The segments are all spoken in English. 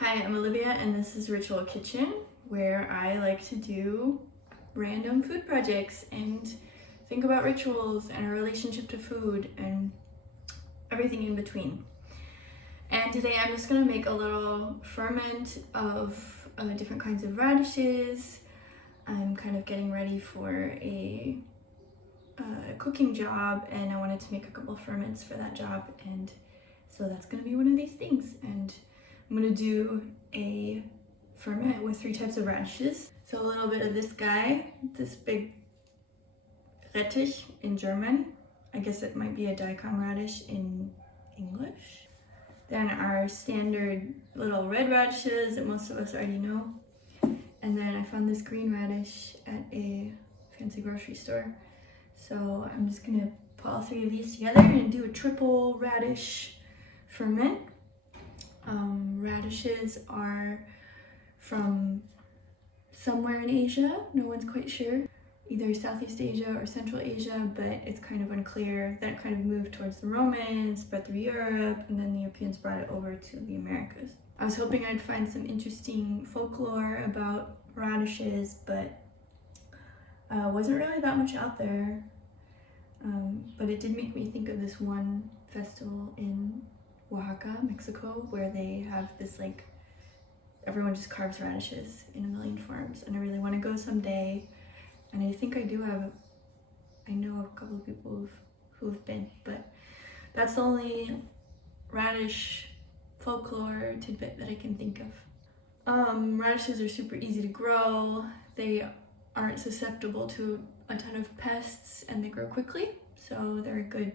Hi, I'm Olivia and this is Ritual Kitchen, where I like to do random food projects and think about rituals and our relationship to food and everything in between. And today I'm just going to make a little ferment of different kinds of radishes. I'm kind of getting ready for a cooking job and I wanted to make a couple ferments for that job, and so that's going to be one of these things. And I'm going to do a ferment with 3 types of radishes. So a little bit of this guy, this big Radish in German. I guess it might be a daikon radish in English. Then our standard little red radishes that most of us already know. And then I found this green radish at a fancy grocery store. So I'm just gonna put all 3 of these together and do a triple radish ferment. Radishes are from somewhere in Asia, no one's quite sure. Either Southeast Asia or Central Asia, but it's kind of unclear. Then it kind of moved towards the Romans, spread through Europe, and then the Europeans brought it over to the Americas. I was hoping I'd find some interesting folklore about radishes, but wasn't really that much out there. But it did make me think of this one festival in Oaxaca, Mexico, where they have this, like, everyone just carves radishes in a million forms, and I really want to go someday. And I think I know a couple of people who've been, but that's the only radish folklore tidbit that I can think of. Radishes are super easy to grow. They aren't susceptible to a ton of pests and they grow quickly, so they're a good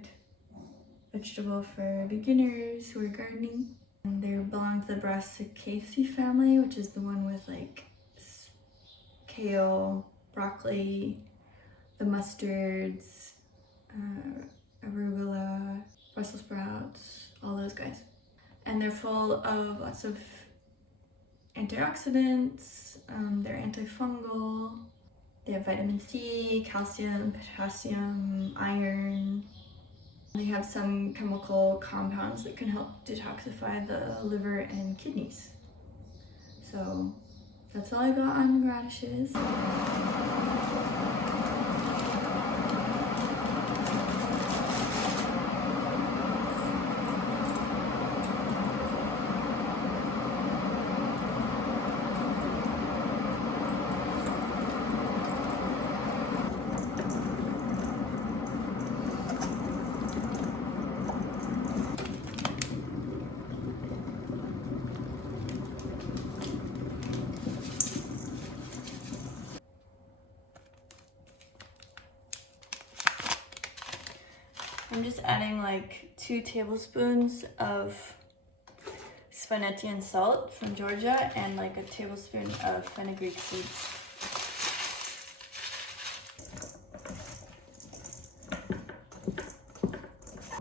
vegetable for beginners who are gardening. And they belong to the Brassicaceae family, which is the one with like kale, broccoli, the mustards, arugula, Brussels sprouts, all those guys. And they're full of lots of antioxidants, they're antifungal, they have vitamin C, calcium, potassium, iron. They have some chemical compounds that can help detoxify the liver and kidneys. So that's all I got on radishes. I'm just adding like 2 tablespoons of spaghetti and salt from Georgia and like a tablespoon of fenugreek seeds.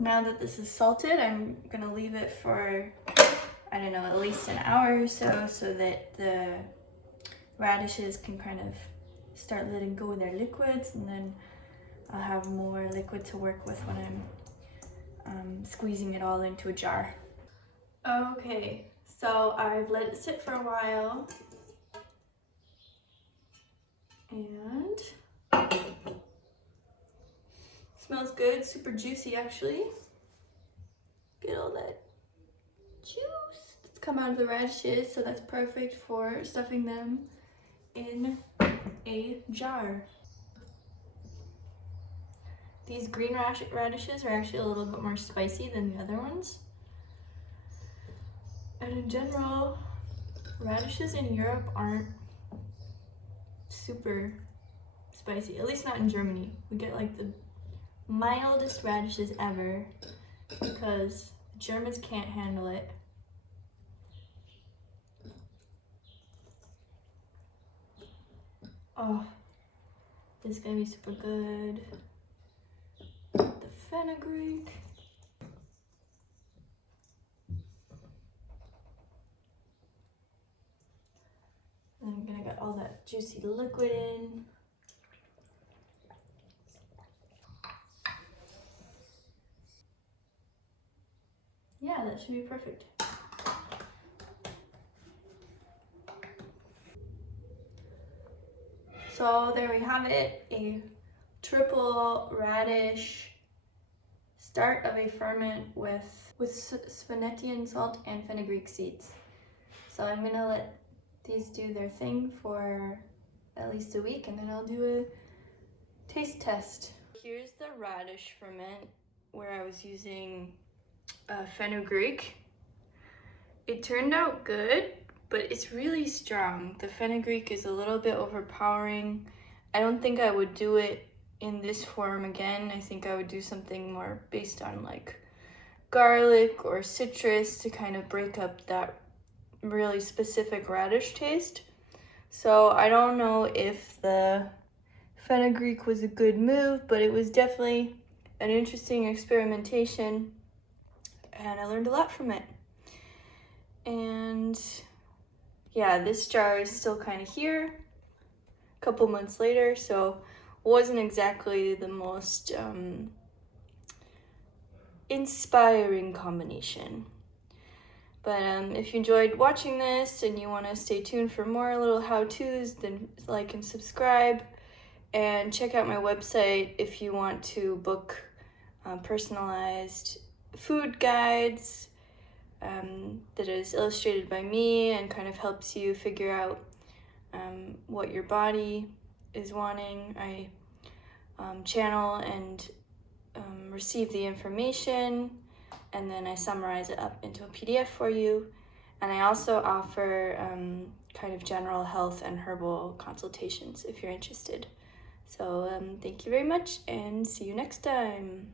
Now that this is salted, I'm gonna leave it for, I don't know, at least an hour or so, so that the radishes can kind of start letting go of their liquids, and then I'll have more liquid to work with when I'm squeezing it all into a jar. Okay, so I've let it sit for a while, and smells good, super juicy actually. Get all that juice that's come out of the radishes, so that's perfect for stuffing them in a jar. These green radishes are actually a little bit more spicy than the other ones. And in general, radishes in Europe aren't super spicy, at least not in Germany. We get like the mildest radishes ever because the Germans can't handle it. Oh, this is gonna be super good. The fenugreek. And I'm gonna get all that juicy liquid in. Yeah, that should be perfect. So there we have it, a triple radish start of a ferment with Sphonetian salt and fenugreek seeds. So I'm gonna let these do their thing for at least a week, and then I'll do a taste test. Here's the radish ferment where I was using fenugreek. It turned out good, but it's really strong. The fenugreek is a little bit overpowering. I don't think I would do it in this form again. I think I would do something more based on like garlic or citrus to kind of break up that really specific radish taste. So I don't know if the fenugreek was a good move, but it was definitely an interesting experimentation and I learned a lot from it. And yeah, this jar is still kind of here a couple months later, so wasn't exactly the most inspiring combination. But if you enjoyed watching this and you want to stay tuned for more little how-tos, then like and subscribe, and check out my website if you want to book personalized food guides that is illustrated by me and kind of helps you figure out what your body is wanting. I channel and receive the information, and then I summarize it up into a PDF for you. And I also offer kind of general health and herbal consultations if you're interested. So thank you very much and see you next time.